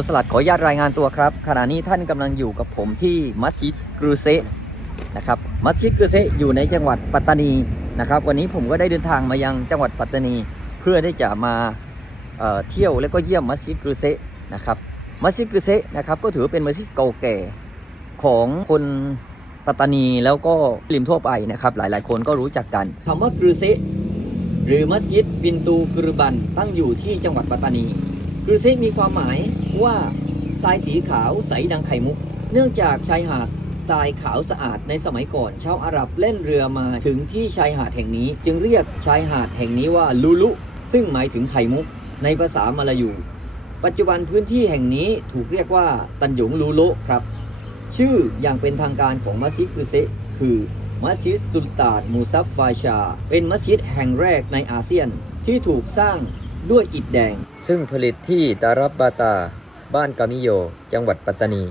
นสลัดขออนุญาตรายงานตัวครับ ขณะนี้ท่านกำลังอยู่กับผมที่มัสยิดกรูเซนะครับมัสยิดกรูเซอยู่ในจังหวัดปัตตานีนะครับ วันนี้ผมก็ได้เดินทางมายังจังหวัดปัตตานี เพื่อที่จะมาเเที่ยวและก็เยี่ยมมัสยิดกรูเซนะครับมัสยิดกรูเซนะครับก็ถือว่าเป็นมัสยิดเก่าแก่ของคนปัตตานีแล้วก็ริมทั่วไปนะครับ หลายๆ คนก็รู้จักกันคำว่ากรูเซหรือมัสยิดบินตูกรุบันตั้งอยู่ที่จังหวัดปัตตานีกรุเซมีความหมาย ว่าทรายสีขาวใสดังไข่มุก เนื่องจากชายหาดทรายขาวสะอาดในสมัยก่อนชาวอาหรับเล่นเรือมาถึงที่ชายหาดแห่งนี้ จึงเรียกชายหาดแห่งนี้ว่าลูลุ ซึ่งหมายถึงไข่มุก ในภาษามาลายู ปัจจุบันพื้นที่แห่งนี้ถูกเรียกว่าตันหยงลูโลครับ ชื่ออย่างเป็นทางการของมัสยิดกุเซคือมัสยิดสุลต่านมูซัฟฟาชา เป็นมัสยิดแห่งแรกในอาเซียนที่ถูกสร้างด้วยอิฐแดง ซึ่งผลิตที่ตารับบาตา บ้านกามิโย จังหวัดปัตตานี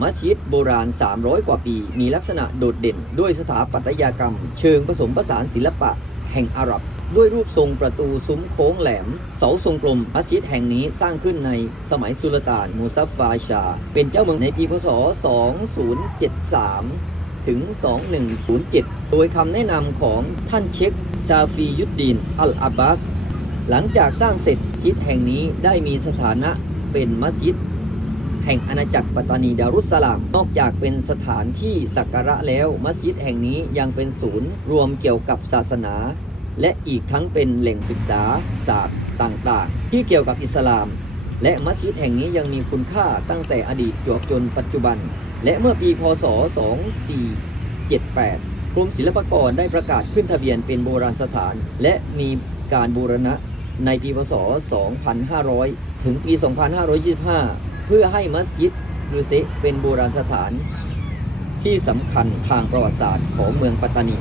มัสยิดโบราณ 300 กว่าปี มีลักษณะโดดเด่น ด้วยสถาปัตยกรรม เชิงผสมผสานศิลปะ แห่งอาหรับ ด้วยรูปทรงประตูซุ้มโค้งแหลม เสาทรงกลม มัสยิดแห่งนี้สร้างขึ้นในสมัยสุลต่านมูซัฟฟาชา เป็นเจ้าเมืองในปีพศ 2073ถึง 2107 โดยคำแนะนำของท่านเชคซาฟียุดดีน อัลอาบบาส หลังจากสร้างเสร็จมัสยิดแห่งนี้ได้มีสถานะ เป็นมัสยิด แห่งอาณาจักรปัตตานีดารุสสลาม นอกจากเป็นสถานที่สักการะแล้ว มัสยิดแห่งนี้ยังเป็นศูนย์ รวมเกี่ยวกับศาสนา และอีกทั้งเป็นแหล่งศึกษาศาสตร์ต่างๆ ที่เกี่ยวกับอิสลาม และมัสยิดแห่งนี้ยังมีคุณค่าตั้งแต่อดีตจวบจนปัจจุบัน และเมื่อปีพศ 2478กรมศิลปากรได้ประกาศขึ้นทะเบียนเป็นโบราณสถาน และมีการบูรณะ ในปีพศ 2500 ถึงปี 2525 เพื่อให้มัสยิดลูเซเป็นโบราณสถานที่สำคัญทางประวัติศาสตร์ของเมืองปัตตานี